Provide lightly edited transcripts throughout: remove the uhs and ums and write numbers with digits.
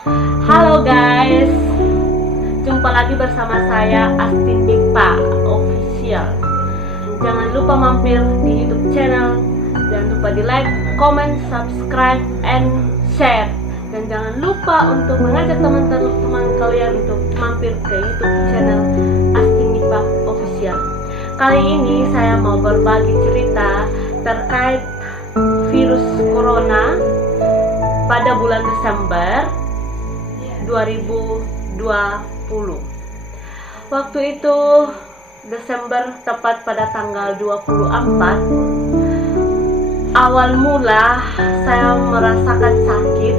Halo guys, jumpa lagi bersama saya Astin Dipa Official. Jangan lupa mampir di YouTube channel. Jangan lupa di like, comment, subscribe, and share. Dan jangan lupa untuk mengajak teman-teman kalian untuk mampir ke YouTube channel Astin Dipa Official. Kali ini saya mau berbagi cerita terkait virus corona pada bulan Desember 2020. Waktu itu Desember tepat pada tanggal 24. Awal mula saya merasakan sakit.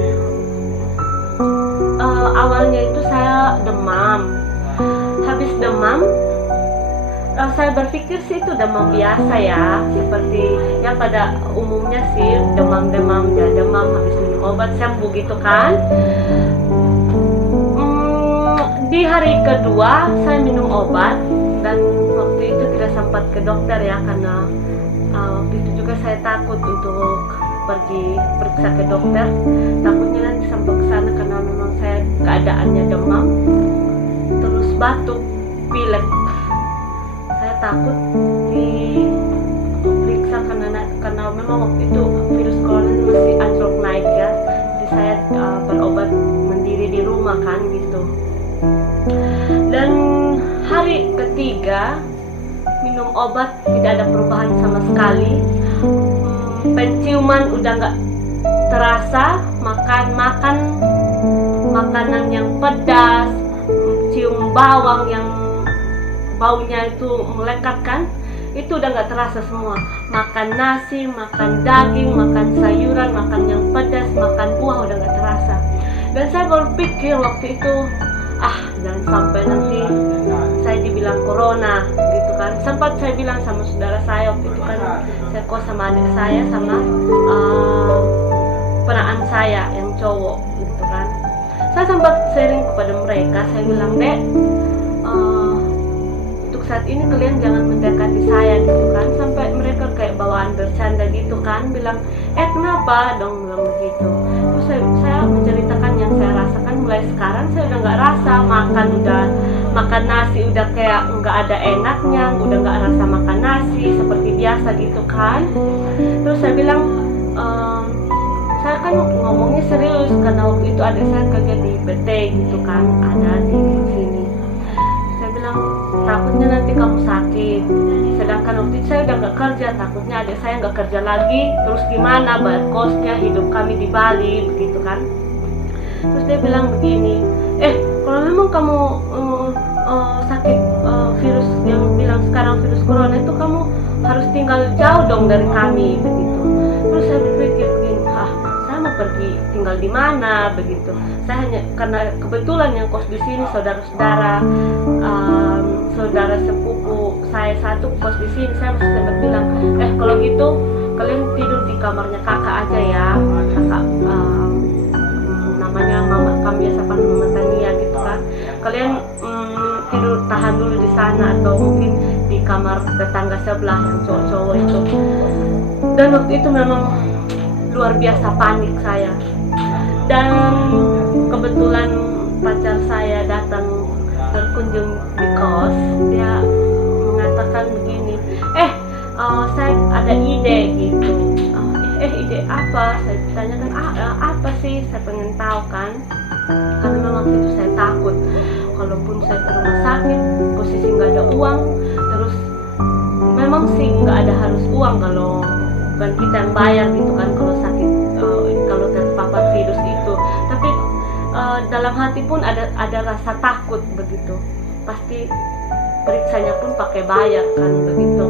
Awalnya itu saya demam. Habis demam, saya berpikir sih itu demam biasa ya, seperti yang pada umumnya sih demam-demam, ya demam habis minum obat sembuh gitu kan. Di hari kedua saya minum obat dan waktu itu tidak sempat ke dokter ya, karena waktu itu juga saya takut untuk pergi periksa ke dokter, takutnya nanti sampai ke sana karena memang saya keadaannya demam terus batuk pilek. Saya takut diperiksa karena memang waktu itu virus corona masih anjlok naik ya, jadi saya berobat mandiri di rumah kan gitu. Dan hari ketiga minum obat tidak ada perubahan sama sekali. Penciuman udah nggak terasa, makan makanan yang pedas, cium bawang yang baunya itu melekatkan, itu udah nggak terasa semua. Makan nasi, makan daging, makan sayuran, makan yang pedas, makan buah udah nggak terasa. Dan saya berpikir waktu itu, jangan sampai nanti saya dibilang corona gitu kan. Sempat saya bilang sama saudara saya waktu itu kan, saya kos sama adik saya sama ponaan saya yang cowok gitu kan. Saya sempat sharing kepada mereka, saya bilang, "Dek, untuk saat ini kalian jangan mendekati saya," gitu kan. Sampai mereka kayak bawaan bercanda gitu kan, bilang, "Kenapa dong?" bilang begitu. Terus saya menceritakan yang saya rasakan. Mulai sekarang saya udah nggak rasa makan nasi udah kayak nggak ada enaknya, udah nggak rasa makan nasi seperti biasa gitu kan. Terus saya bilang, saya kan ngomongnya serius karena waktu itu adik saya kerja di PT gitu kan, ada di sini. Saya bilang, takutnya nanti kamu sakit, sedangkan waktu itu saya udah nggak kerja, takutnya adik saya nggak kerja lagi, terus gimana bayar kosnya, hidup kami di Bali begitu kan. Terus dia bilang begini, kalau memang kamu sakit virus yang bilang sekarang virus corona itu, kamu harus tinggal jauh dong dari kami begitu. Terus saya berpikir begini, saya mau pergi tinggal di mana begitu. Saya hanya karena kebetulan yang kos di sini saudara-saudara, saudara sepupu saya satu kos di sini. Saya masih sempat bilang, kalau gitu kalian tidur di kamarnya kakak aja ya, kakak namanya mama, kami biasa panggil Mama Tania gitu kan. Kalian tidur tahan dulu di sana atau mungkin di kamar tetangga sebelah yang cowok-cowok itu. Dan waktu itu memang luar biasa panik saya. Dan kebetulan pacar saya datang berkunjung di kos. Dia mengatakan begini, saya ada ide gitu. Ide apa? Saya tanyakan, apa sih? Saya pengen tahu kan. Karena memang itu saya takut. Kalaupun saya ke rumah sakit, posisi nggak ada uang, terus memang sih nggak ada harus uang kalau bukan kita yang bayar gitu kan kalau sakit, kalau terpapar virus itu. Tapi dalam hati pun ada rasa takut begitu. Pasti periksanya pun pakai bayar kan begitu.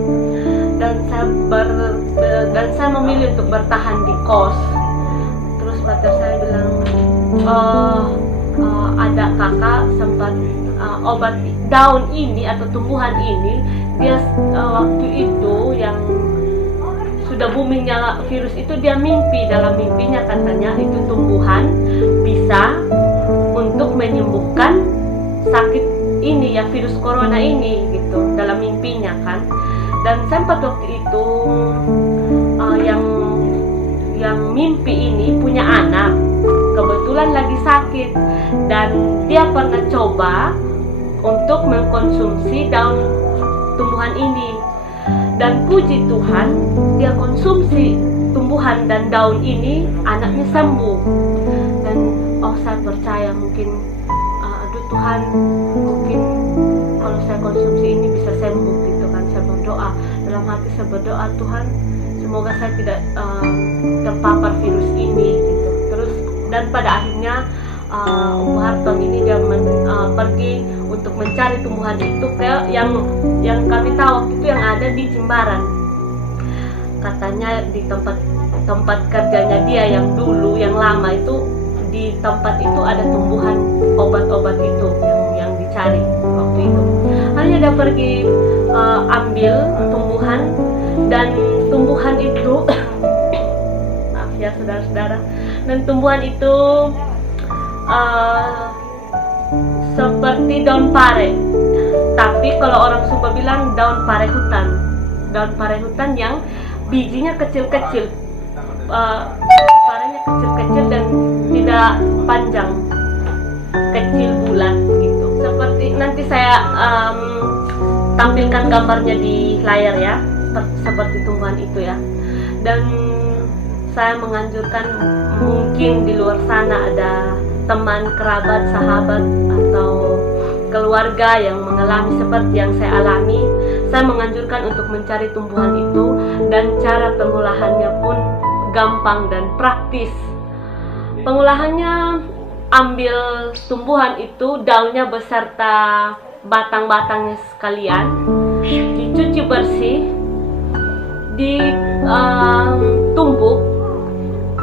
Dan saya memilih untuk bertahan di kos. Terus pacar saya bilang, ada kakak sempat obat daun ini atau tumbuhan ini, dia waktu itu yang sudah boomingnya virus itu, dia mimpi, dalam mimpinya katanya itu tumbuhan bisa untuk menyembuhkan sakit ini ya, virus corona ini gitu, dalam mimpinya kan. Dan sempat waktu itu yang mimpi ini punya anak, kebetulan kebetulan lagi sakit, dan dia pernah coba untuk mengkonsumsi daun tumbuhan ini, dan puji Tuhan dia konsumsi tumbuhan dan daun ini, anaknya sembuh. Dan saya percaya mungkin aduh Tuhan, mungkin kalau saya konsumsi ini bisa sembuh gitu kan. Saya berdoa, dalam hati saya berdoa, Tuhan semoga saya tidak terpapar virus ini gitu. Terus dan pada akhirnya Om Hartong ini dia pergi untuk mencari tumbuhan itu kayak yang kami tahu waktu itu yang ada di Jimbaran. Katanya di tempat kerjanya dia yang dulu, yang lama itu, di tempat itu ada tumbuhan obat-obat itu yang dicari waktu itu. Hanya dia pergi ambil tumbuhan, dan tumbuhan itu maaf ya saudara-saudara, dan tumbuhan itu seperti daun pare, tapi kalau orang Sumba bilang daun pare hutan yang bijinya kecil-kecil, parenya kecil-kecil dan tidak panjang, kecil bulat gitu. Seperti nanti saya tampilkan gambarnya di layar ya, seperti tumbuhan itu ya. Dan saya menganjurkan, mungkin di luar sana ada teman, kerabat, sahabat, atau keluarga yang mengalami seperti yang saya alami, saya menganjurkan untuk mencari tumbuhan itu, dan cara pengolahannya pun gampang dan praktis. Pengolahannya, ambil tumbuhan itu, daunnya beserta batang-batangnya sekalian, dicuci bersih, ditumbuk.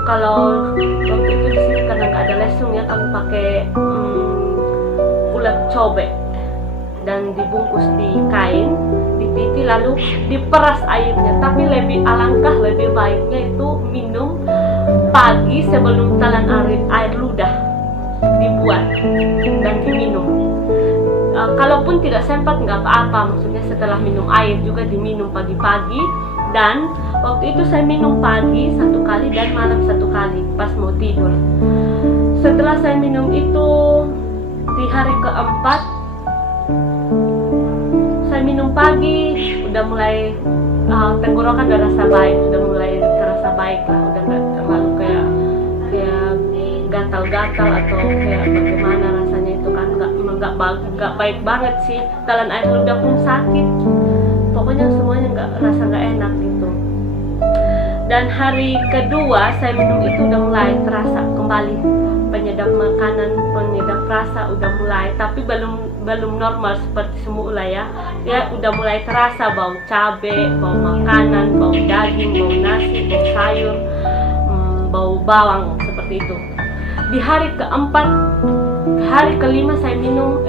Kalau waktu itu di sini karena nggak ada lesung ya, kami pakai ulat cobek, dan dibungkus di kain, dititi, lalu diperas airnya. Tapi alangkah lebih baiknya itu minum pagi sebelum telan air ludah, dibuat dan diminum. Kalaupun tidak sempat nggak apa-apa, maksudnya setelah minum air juga diminum pagi-pagi. Dan waktu itu saya minum pagi 1 kali dan malam 1 kali pas mau tidur. Setelah saya minum itu, di hari keempat saya minum pagi, udah mulai tenggorokan udah rasa baik, udah mulai terasa baik lah, udah nggak terlalu kayak gatal-gatal atau kayak bagaimana rasanya itu kan, nggak baik banget sih. Telan air ludah pun sakit, pokoknya semuanya nggak enak gitu. Dan hari kedua saya minum itu udah mulai terasa kembali penyedap makanan, penyedap rasa udah mulai, tapi belum normal seperti semula ya. Ya udah mulai terasa bau cabai, bau makanan, bau daging, bau nasi, bau sayur, bau bawang seperti itu. Di hari keempat, hari kelima saya minum,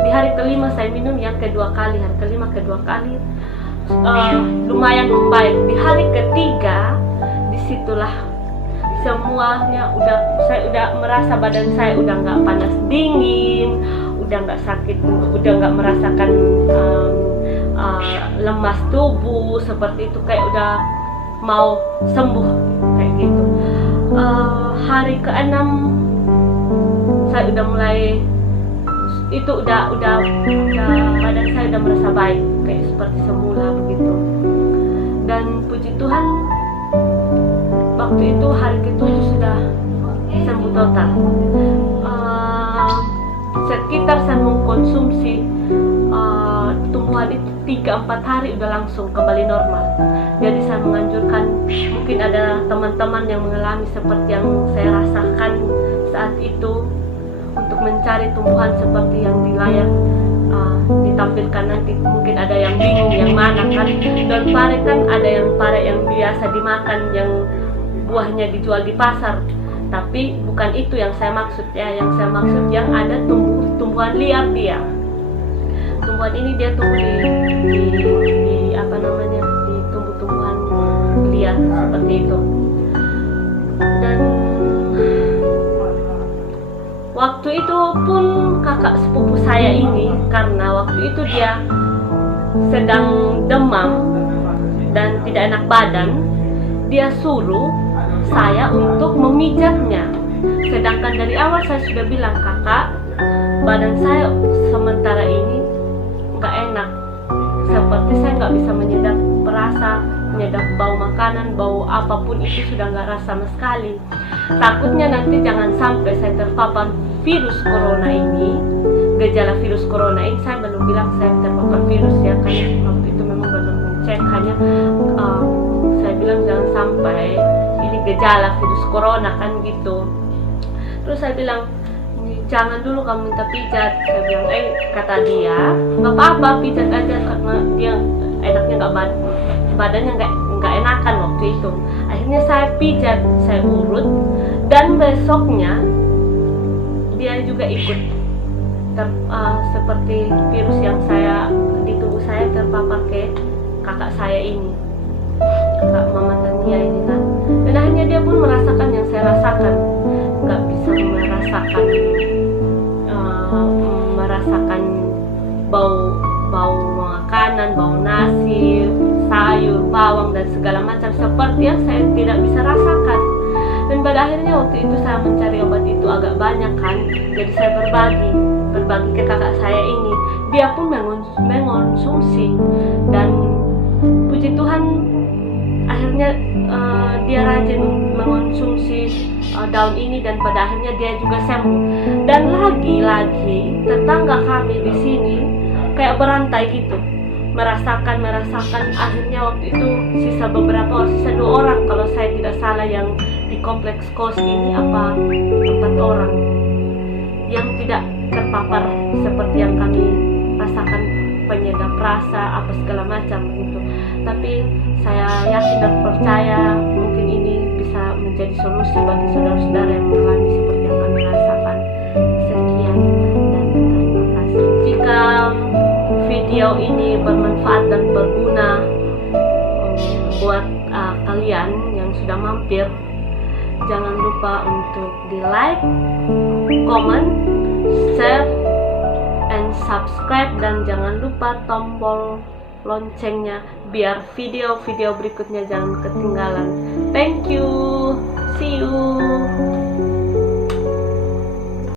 di hari kelima saya minum yang kedua kali, hari kelima kedua kali. Lumayan membaik. Di hari ketiga, disitulah semuanya saya udah merasa badan saya udah nggak panas dingin, udah nggak sakit, udah nggak merasakan lemas tubuh seperti itu, kayak udah mau sembuh kayak gitu. Hari ke-6 saya udah mulai itu udah badan saya udah merasa baik kayak seperti semula begitu. Dan puji Tuhan waktu itu hari ke-7 sudah sembuh total. Sekitar saya mengkonsumsi tumbuhan itu 3-4 hari udah langsung kembali normal. Jadi saya menganjurkan, mungkin ada teman-teman yang mengalami seperti yang saya rasakan saat itu, untuk mencari tumbuhan seperti yang di layar ditampilkan nanti. Mungkin ada yang bingung yang mana kan. Daun pare kan ada yang pare yang biasa dimakan, yang buahnya dijual di pasar, tapi bukan itu yang saya maksud ya. Yang saya maksud yang ada tumbuhan liar dia. Tumbuhan ini dia tumbuh di apa namanya, di tumbuh-tumbuhan liar seperti itu. Dan waktu itu pun kakak sepupu saya ini, karena waktu itu dia sedang demam dan tidak enak badan, dia suruh saya untuk memijatnya. Sedangkan dari awal saya sudah bilang, kakak, badan saya sementara ini nggak enak, seperti saya nggak bisa menyedap perasa, menyedap bau makanan, bau apapun itu sudah nggak rasa sama sekali. Takutnya nanti jangan sampai saya terpapar virus corona ini. Gejala virus corona ini saya belum bilang saya terpapar virus ya, karena waktu itu memang belum cek, hanya saya bilang jangan sampai ini gejala virus corona kan gitu. Terus saya bilang, jangan dulu kamu minta pijat. Saya bilang, kata dia, nggak apa-apa, pijat aja, karena dia enaknya badannya nggak enakan waktu itu. Akhirnya saya pijat, saya urut, dan besoknya dia juga ikut seperti virus yang di tubuh saya terpapar ke kakak saya ini, kakak Mama Tania ini kan. Dan akhirnya dia pun merasakan yang saya rasakan, nggak bisa merasakan bau makanan, bau nasi, sayur, bawang dan segala macam seperti yang saya tidak bisa rasakan. Dan pada akhirnya waktu itu saya mencari obat itu agak banyak kan, jadi saya berbagi ke kakak saya ini. Dia pun mengonsumsi, dan puji Tuhan akhirnya dia rajin mengonsumsi daun ini, dan pada akhirnya dia juga sembuh. Dan lagi-lagi tetangga kami di sini kayak berantai gitu, merasakan. Akhirnya waktu itu sisa 2 orang kalau saya tidak salah yang di kompleks kos ini, 4 orang yang tidak terpapar seperti yang kami rasakan, penyedap rasa apa segala macam gitu. Tapi saya yakin dan percaya mungkin ini bisa menjadi solusi bagi saudara-saudara yang mengalami seperti yang kami rasakan. Sekian dan terima kasih. Jika video ini bermanfaat dan berguna buat kalian yang sudah mampir, jangan lupa untuk di like, comment, share, and subscribe, dan jangan lupa tombol loncengnya biar video-video berikutnya jangan ketinggalan. Thank you, see you.